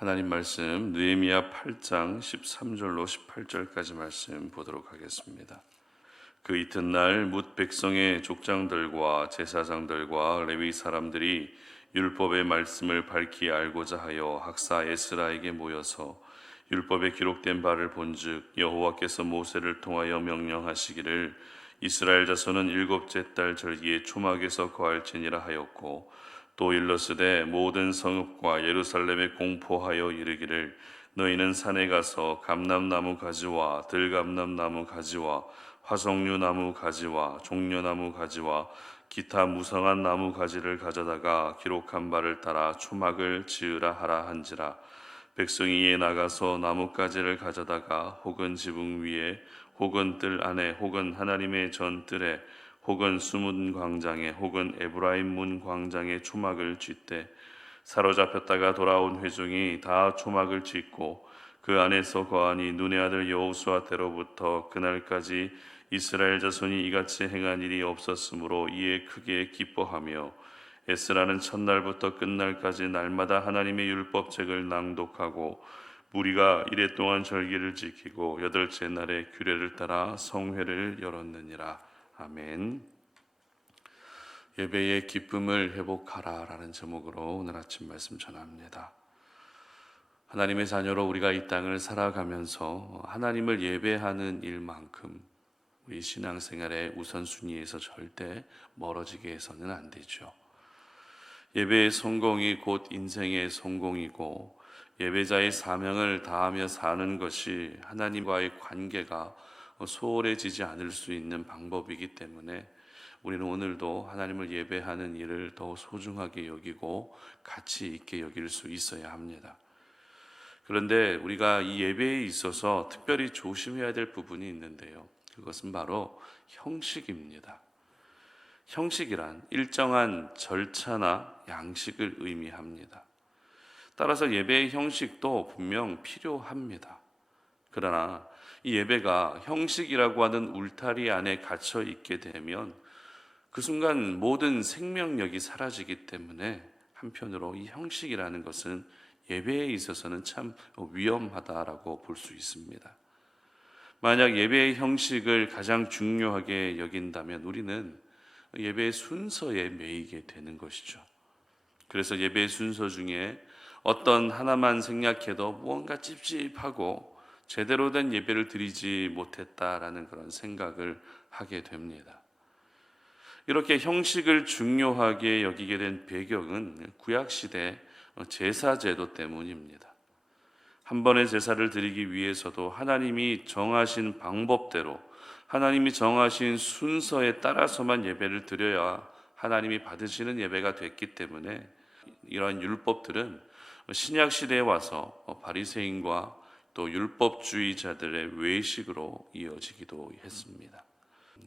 하나님 말씀 느헤미야 8장 13절로 18절까지 말씀 보도록 하겠습니다. 그 이튿날 뭇 백성의 족장들과 제사장들과 레위 사람들이 율법의 말씀을 밝히 알고자 하여 학사 에스라에게 모여서 율법에 기록된 바를 본즉 여호와께서 모세를 통하여 명령하시기를 이스라엘 자손은 일곱째 달 절기에 초막에서 거할지니라 하였고, 또 일러스되 모든 성읍과 예루살렘에 공포하여 이르기를 너희는 산에 가서 감람나무 가지와 들감람나무 가지와 화석류나무 가지와 종려나무 가지와 기타 무성한 나무 가지를 가져다가 기록한 바를 따라 초막을 지으라 하라 한지라. 백성이 이에 나가서 나뭇가지를 가져다가 혹은 지붕 위에 혹은 뜰 안에 혹은 하나님의 전뜰에 혹은 수문 광장에 혹은 에브라임 문 광장에 초막을 쥐되, 사로잡혔다가 돌아온 회중이 다 초막을 짓고 그 안에서 거하니 눈의 아들 여호수아 때로부터 그날까지 이스라엘 자손이 이같이 행한 일이 없었으므로 이에 크게 기뻐하며 에스라는 첫날부터 끝날까지 날마다 하나님의 율법책을 낭독하고 무리가 이레 동안 절기를 지키고 여덟째 날에 규례를 따라 성회를 열었느니라. 아멘. 예배의 기쁨을 회복하라 라는 제목으로 오늘 아침 말씀 전합니다. 하나님의 자녀로 우리가 이 땅을 살아가면서 하나님을 예배하는 일만큼 우리 신앙생활의 우선순위에서 절대 멀어지게 해서는 안 되죠. 예배의 성공이 곧 인생의 성공이고, 예배자의 사명을 다하며 사는 것이 하나님과의 관계가 소홀해지지 않을 수 있는 방법이기 때문에 우리는 오늘도 하나님을 예배하는 일을 더 소중하게 여기고 가치 있게 여길 수 있어야 합니다. 그런데 우리가 이 예배에 있어서 특별히 조심해야 될 부분이 있는데요, 그것은 바로 형식입니다. 형식이란 일정한 절차나 양식을 의미합니다. 따라서 예배의 형식도 분명 필요합니다. 그러나 이 예배가 형식이라고 하는 울타리 안에 갇혀 있게 되면 그 순간 모든 생명력이 사라지기 때문에 한편으로 이 형식이라는 것은 예배에 있어서는 참 위험하다라고 볼 수 있습니다. 만약 예배의 형식을 가장 중요하게 여긴다면 우리는 예배의 순서에 매이게 되는 것이죠. 그래서 예배의 순서 중에 어떤 하나만 생략해도 무언가 찝찝하고 제대로 된 예배를 드리지 못했다라는 그런 생각을 하게 됩니다. 이렇게 형식을 중요하게 여기게 된 배경은 구약시대 제사제도 때문입니다. 한 번의 제사를 드리기 위해서도 하나님이 정하신 방법대로, 하나님이 정하신 순서에 따라서만 예배를 드려야 하나님이 받으시는 예배가 됐기 때문에 이러한 율법들은 신약 시대에 와서 바리새인과 또 율법주의자들의 외식으로 이어지기도 했습니다.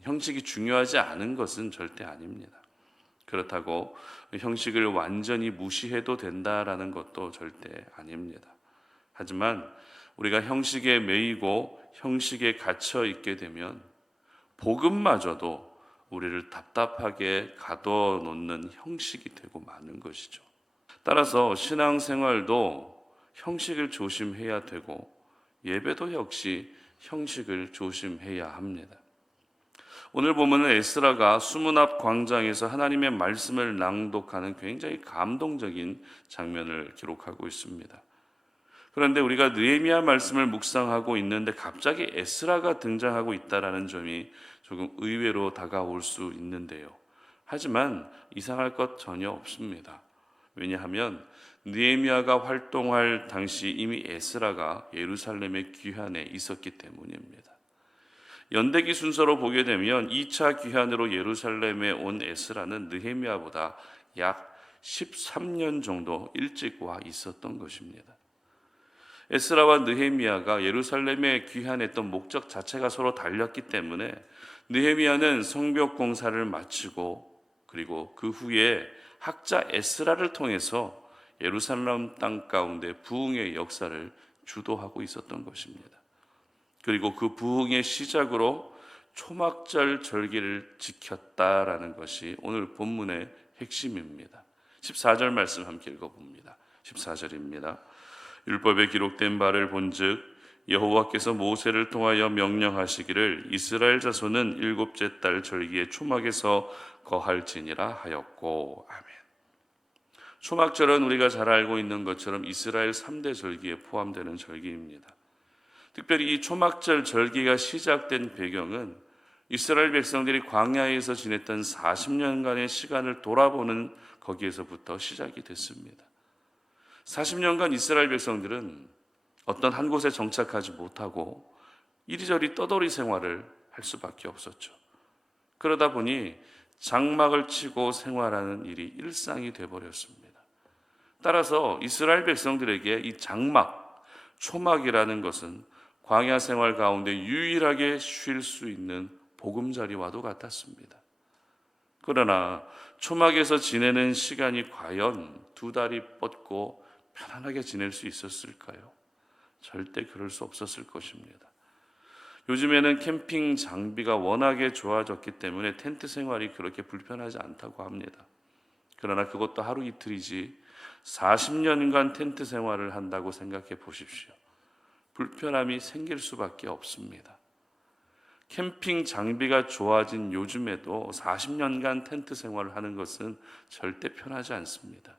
형식이 중요하지 않은 것은 절대 아닙니다. 그렇다고 형식을 완전히 무시해도 된다라는 것도 절대 아닙니다. 하지만 우리가 형식에 매이고 형식에 갇혀 있게 되면 복음마저도 우리를 답답하게 가둬놓는 형식이 되고 마는 것이죠. 따라서 신앙생활도 형식을 조심해야 되고 예배도 역시 형식을 조심해야 합니다. 오늘 보면은 에스라가 수문 앞 광장에서 하나님의 말씀을 낭독하는 굉장히 감동적인 장면을 기록하고 있습니다. 그런데 우리가 느헤미야 말씀을 묵상하고 있는데 갑자기 에스라가 등장하고 있다라는 점이 조금 의외로 다가올 수 있는데요. 하지만 이상할 것 전혀 없습니다. 왜냐하면 느헤미야가 활동할 당시 이미 에스라가 예루살렘의 귀환에 있었기 때문입니다. 연대기 순서로 보게 되면 2차 귀환으로 예루살렘에 온 에스라는 느헤미야보다 약 13년 정도 일찍 와 있었던 것입니다. 에스라와 느헤미야가 예루살렘에 귀환했던 목적 자체가 서로 달렸기 때문에 느헤미야는 성벽 공사를 마치고 그리고 그 후에 학자 에스라를 통해서 예루살렘 땅 가운데 부흥의 역사를 주도하고 있었던 것입니다. 그리고 그 부흥의 시작으로 초막절 절기를 지켰다라는 것이 오늘 본문의 핵심입니다. 14절 말씀 함께 읽어봅니다. 14절입니다. 율법에 기록된 바를 본즉 여호와께서 모세를 통하여 명령하시기를 이스라엘 자손은 일곱째 달 절기에 초막에서 거할지니라 하였고. 아멘. 초막절은 우리가 잘 알고 있는 것처럼 이스라엘 3대 절기에 포함되는 절기입니다. 특별히 이 초막절 절기가 시작된 배경은 이스라엘 백성들이 광야에서 지냈던 40년간의 시간을 돌아보는 거기에서부터 시작이 됐습니다. 40년간 이스라엘 백성들은 어떤 한 곳에 정착하지 못하고 이리저리 떠돌이 생활을 할 수밖에 없었죠. 그러다 보니 장막을 치고 생활하는 일이 일상이 되어버렸습니다. 따라서 이스라엘 백성들에게 이 장막, 초막이라는 것은 광야 생활 가운데 유일하게 쉴 수 있는 보금자리와도 같았습니다. 그러나 초막에서 지내는 시간이 과연 두 다리 뻗고 편안하게 지낼 수 있었을까요? 절대 그럴 수 없었을 것입니다. 요즘에는 캠핑 장비가 워낙에 좋아졌기 때문에 텐트 생활이 그렇게 불편하지 않다고 합니다. 그러나 그것도 하루 이틀이지 40년간 텐트 생활을 한다고 생각해 보십시오. 불편함이 생길 수밖에 없습니다. 캠핑 장비가 좋아진 요즘에도 40년간 텐트 생활을 하는 것은 절대 편하지 않습니다.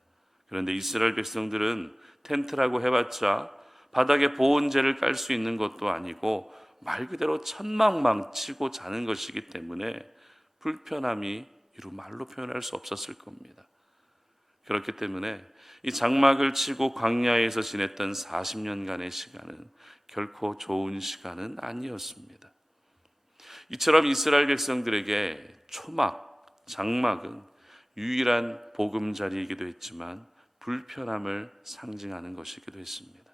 그런데 이스라엘 백성들은 텐트라고 해봤자 바닥에 보온재를 깔 수 있는 것도 아니고 말 그대로 천막만 치고 자는 것이기 때문에 불편함이 이루 말로 표현할 수 없었을 겁니다. 그렇기 때문에 이 장막을 치고 광야에서 지냈던 40년간의 시간은 결코 좋은 시간은 아니었습니다. 이처럼 이스라엘 백성들에게 초막, 장막은 유일한 보금자리이기도 했지만 불편함을 상징하는 것이기도 했습니다.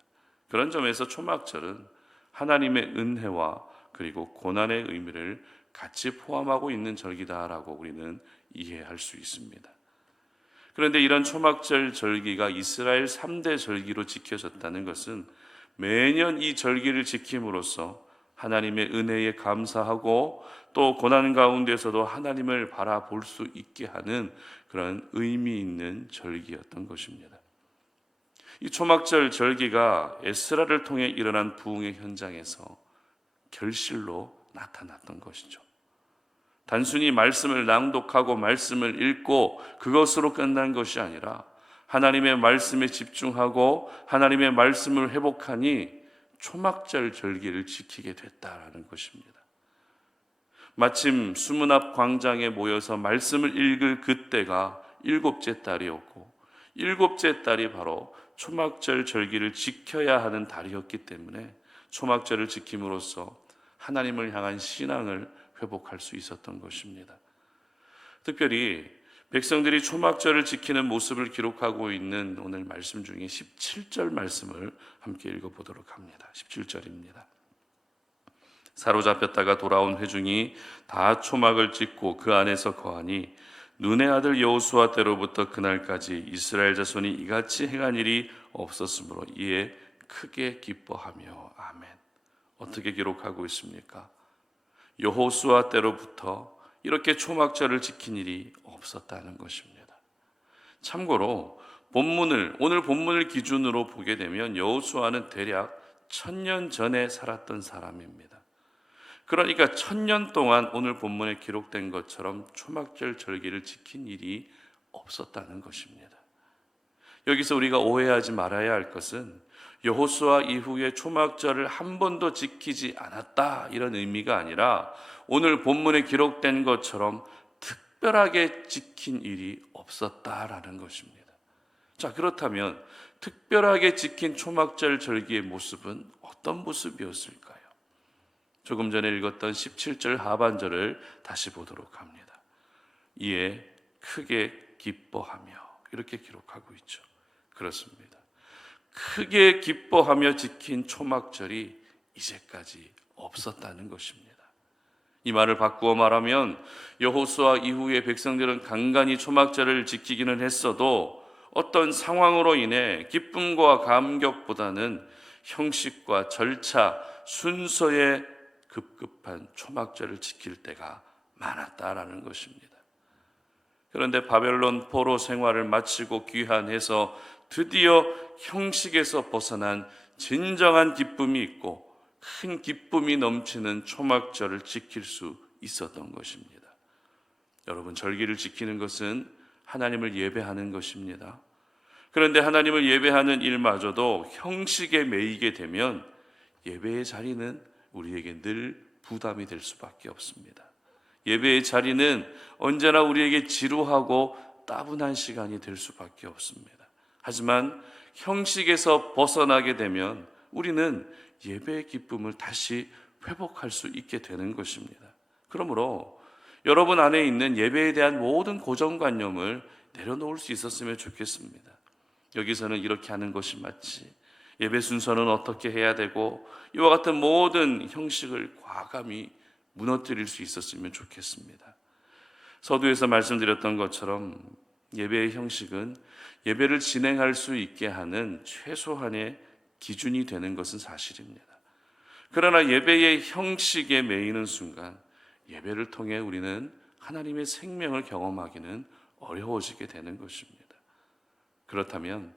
그런 점에서 초막절은 하나님의 은혜와 그리고 고난의 의미를 같이 포함하고 있는 절기다라고 우리는 이해할 수 있습니다. 그런데 이런 초막절 절기가 이스라엘 3대 절기로 지켜졌다는 것은 매년 이 절기를 지킴으로써 하나님의 은혜에 감사하고 또 고난 가운데서도 하나님을 바라볼 수 있게 하는 그런 의미 있는 절기였던 것입니다. 이 초막절 절기가 에스라를 통해 일어난 부흥의 현장에서 결실로 나타났던 것이죠. 단순히 말씀을 낭독하고 말씀을 읽고 그것으로 끝난 것이 아니라 하나님의 말씀에 집중하고 하나님의 말씀을 회복하니 초막절 절기를 지키게 됐다라는 것입니다. 마침 수문 앞 광장에 모여서 말씀을 읽을 그때가 일곱째 달이었고 일곱째 달이 바로 초막절 절기를 지켜야 하는 달이었기 때문에 초막절을 지킴으로써 하나님을 향한 신앙을 회복할 수 있었던 것입니다. 특별히 백성들이 초막절을 지키는 모습을 기록하고 있는 오늘 말씀 중에 17절 말씀을 함께 읽어보도록 합니다. 17절입니다. 사로잡혔다가 돌아온 회중이 다 초막을 짓고 그 안에서 거하니 눈의 아들 여호수아 때로부터 그날까지 이스라엘 자손이 이같이 행한 일이 없었으므로 이에 크게 기뻐하며. 아멘. 어떻게 기록하고 있습니까? 여호수아 때로부터 이렇게 초막절을 지킨 일이 없었다는 것입니다. 참고로 오늘 본문을 기준으로 보게 되면 여호수아는 대략 1000년 전에 살았던 사람입니다. 그러니까 1000년 동안 오늘 본문에 기록된 것처럼 초막절 절기를 지킨 일이 없었다는 것입니다. 여기서 우리가 오해하지 말아야 할 것은 여호수아 이후에 초막절을 한 번도 지키지 않았다 이런 의미가 아니라 오늘 본문에 기록된 것처럼 특별하게 지킨 일이 없었다라는 것입니다. 자, 그렇다면 특별하게 지킨 초막절 절기의 모습은 어떤 모습이었을까요? 조금 전에 읽었던 17절 하반절을 다시 보도록 합니다. 이에 크게 기뻐하며 이렇게 기록하고 있죠. 그렇습니다. 크게 기뻐하며 지킨 초막절이 이제까지 없었다는 것입니다. 이 말을 바꾸어 말하면 여호수아 이후에 백성들은 간간히 초막절을 지키기는 했어도 어떤 상황으로 인해 기쁨과 감격보다는 형식과 절차, 순서에 급급한 초막절을 지킬 때가 많았다라는 것입니다. 그런데 바벨론 포로 생활을 마치고 귀환해서 드디어 형식에서 벗어난 진정한 기쁨이 있고 큰 기쁨이 넘치는 초막절을 지킬 수 있었던 것입니다. 여러분, 절기를 지키는 것은 하나님을 예배하는 것입니다. 그런데 하나님을 예배하는 일마저도 형식에 매이게 되면 예배의 자리는 우리에게 늘 부담이 될 수밖에 없습니다. 예배의 자리는 언제나 우리에게 지루하고 따분한 시간이 될 수밖에 없습니다. 하지만 형식에서 벗어나게 되면 우리는 예배의 기쁨을 다시 회복할 수 있게 되는 것입니다. 그러므로 여러분 안에 있는 예배에 대한 모든 고정관념을 내려놓을 수 있었으면 좋겠습니다. 여기서는 이렇게 하는 것이 맞지, 예배 순서는 어떻게 해야 되고, 이와 같은 모든 형식을 과감히 무너뜨릴 수 있었으면 좋겠습니다. 서두에서 말씀드렸던 것처럼 예배의 형식은 예배를 진행할 수 있게 하는 최소한의 기준이 되는 것은 사실입니다. 그러나 예배의 형식에 매이는 순간 예배를 통해 우리는 하나님의 생명을 경험하기는 어려워지게 되는 것입니다. 그렇다면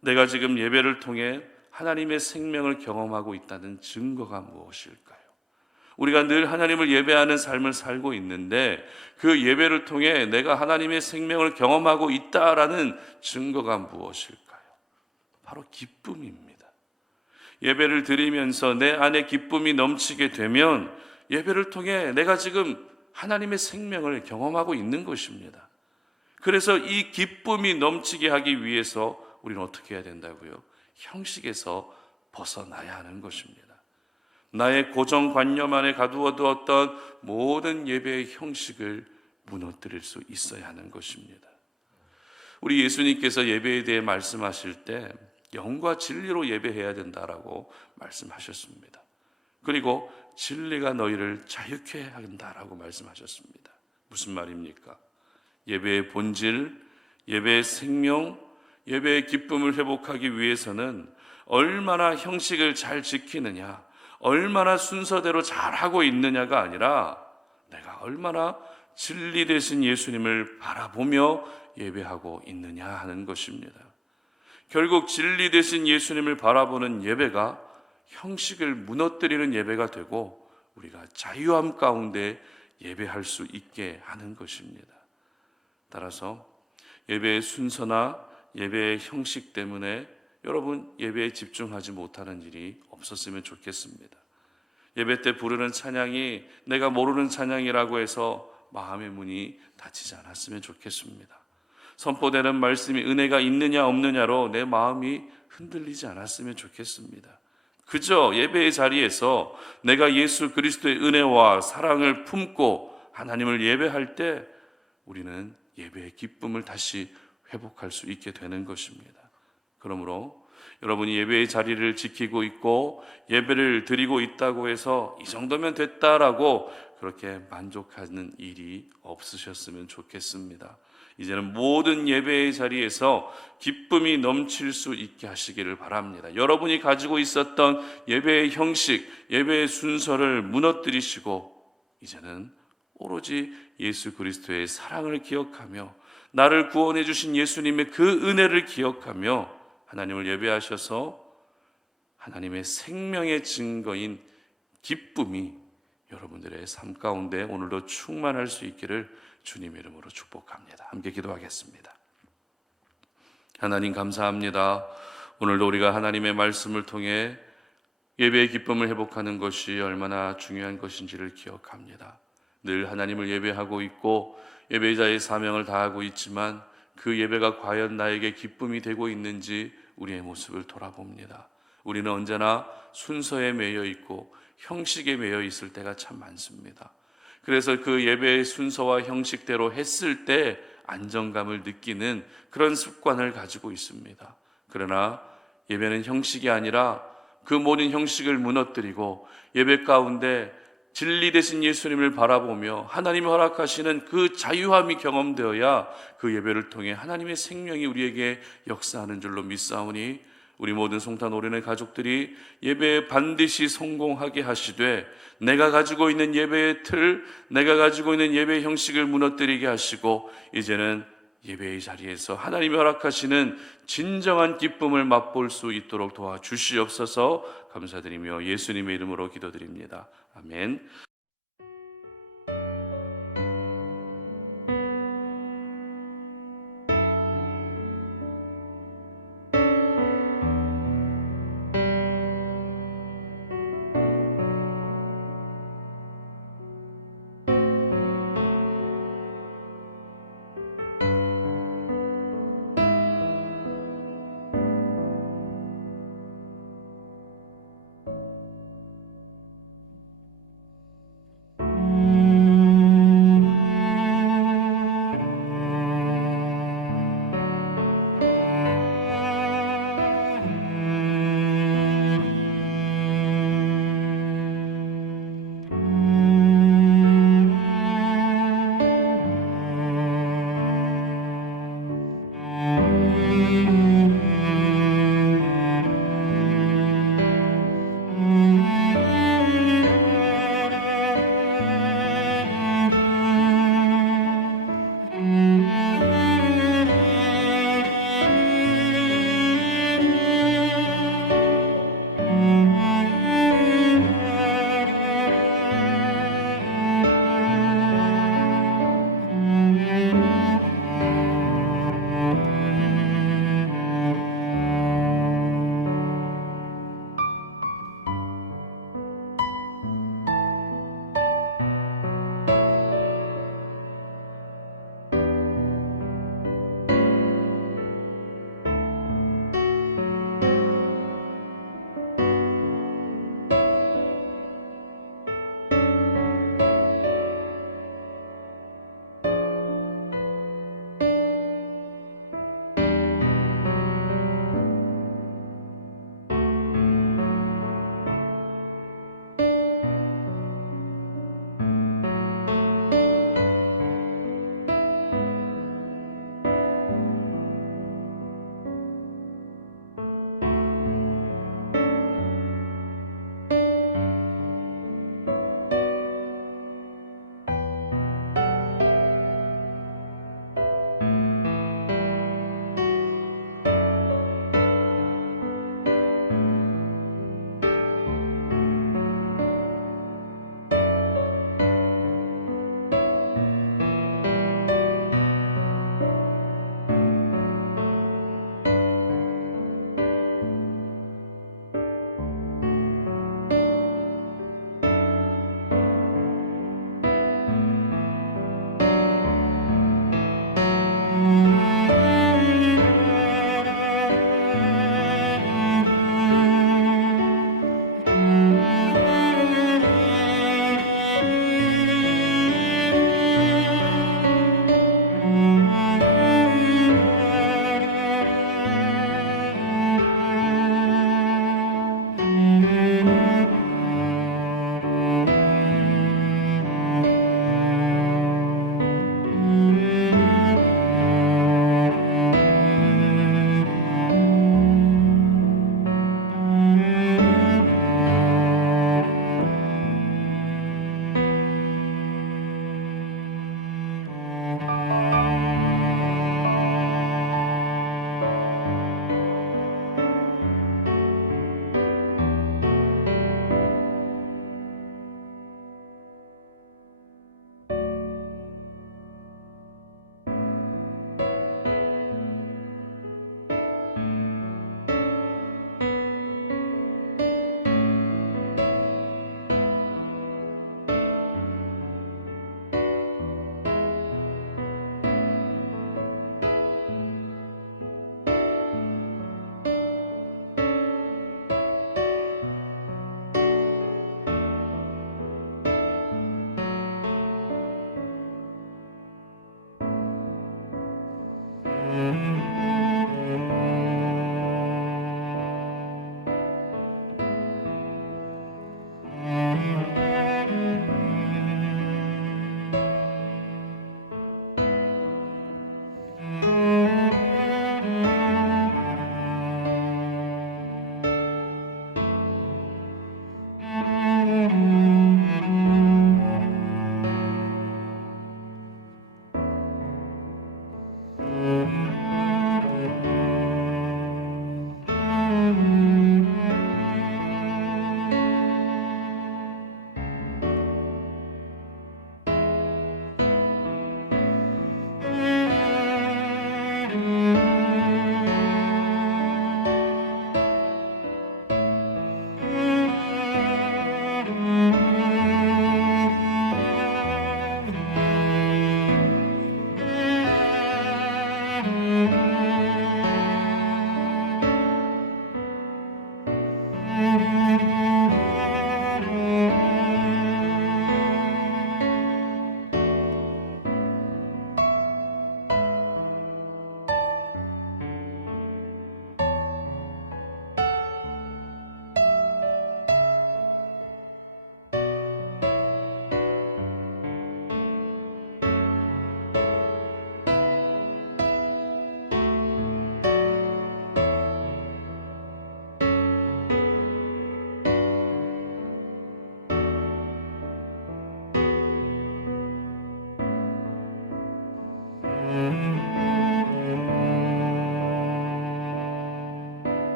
내가 지금 예배를 통해 하나님의 생명을 경험하고 있다는 증거가 무엇일까요? 우리가 늘 하나님을 예배하는 삶을 살고 있는데 그 예배를 통해 내가 하나님의 생명을 경험하고 있다라는 증거가 무엇일까요? 바로 기쁨입니다. 예배를 드리면서 내 안에 기쁨이 넘치게 되면 예배를 통해 내가 지금 하나님의 생명을 경험하고 있는 것입니다. 그래서 이 기쁨이 넘치게 하기 위해서 우리는 어떻게 해야 된다고요? 형식에서 벗어나야 하는 것입니다. 나의 고정관념 안에 가두어두었던 모든 예배의 형식을 무너뜨릴 수 있어야 하는 것입니다. 우리 예수님께서 예배에 대해 말씀하실 때 영과 진리로 예배해야 된다라고 말씀하셨습니다. 그리고 진리가 너희를 자유케 한다라고 말씀하셨습니다. 무슨 말입니까? 예배의 본질, 예배의 생명, 예배의 기쁨을 회복하기 위해서는 얼마나 형식을 잘 지키느냐, 얼마나 순서대로 잘하고 있느냐가 아니라 내가 얼마나 진리 되신 예수님을 바라보며 예배하고 있느냐 하는 것입니다. 결국 진리 되신 예수님을 바라보는 예배가 형식을 무너뜨리는 예배가 되고 우리가 자유함 가운데 예배할 수 있게 하는 것입니다. 따라서 예배의 순서나 예배의 형식 때문에 여러분 예배에 집중하지 못하는 일이 없었으면 좋겠습니다. 예배 때 부르는 찬양이 내가 모르는 찬양이라고 해서 마음의 문이 닫히지 않았으면 좋겠습니다. 선포되는 말씀이 은혜가 있느냐 없느냐로 내 마음이 흔들리지 않았으면 좋겠습니다. 그저 예배의 자리에서 내가 예수 그리스도의 은혜와 사랑을 품고 하나님을 예배할 때 우리는 예배의 기쁨을 다시 회복할 수 있게 되는 것입니다. 그러므로 여러분이 예배의 자리를 지키고 있고 예배를 드리고 있다고 해서 이 정도면 됐다라고 그렇게 만족하는 일이 없으셨으면 좋겠습니다. 이제는 모든 예배의 자리에서 기쁨이 넘칠 수 있게 하시기를 바랍니다. 여러분이 가지고 있었던 예배의 형식, 예배의 순서를 무너뜨리시고 이제는 오로지 예수 그리스도의 사랑을 기억하며 나를 구원해 주신 예수님의 그 은혜를 기억하며 하나님을 예배하셔서 하나님의 생명의 증거인 기쁨이 여러분들의 삶 가운데 오늘도 충만할 수 있기를 주님의 이름으로 축복합니다. 함께 기도하겠습니다. 하나님 감사합니다. 오늘도 우리가 하나님의 말씀을 통해 예배의 기쁨을 회복하는 것이 얼마나 중요한 것인지를 기억합니다. 늘 하나님을 예배하고 있고 예배자의 사명을 다하고 있지만 그 예배가 과연 나에게 기쁨이 되고 있는지 우리의 모습을 돌아봅니다. 우리는 언제나 순서에 매여 있고 형식에 매여 있을 때가 참 많습니다. 그래서 그 예배의 순서와 형식대로 했을 때 안정감을 느끼는 그런 습관을 가지고 있습니다. 그러나 예배는 형식이 아니라 그 모든 형식을 무너뜨리고 예배 가운데 진리 되신 예수님을 바라보며 하나님이 허락하시는 그 자유함이 경험되어야 그 예배를 통해 하나님의 생명이 우리에게 역사하는 줄로 믿사오니 우리 모든 송탄 오륜의 가족들이 예배에 반드시 성공하게 하시되 내가 가지고 있는 예배의 틀, 내가 가지고 있는 예배의 형식을 무너뜨리게 하시고 이제는 예배의 자리에서 하나님이 허락하시는 진정한 기쁨을 맛볼 수 있도록 도와주시옵소서. 감사드리며 예수님의 이름으로 기도드립니다. 아멘.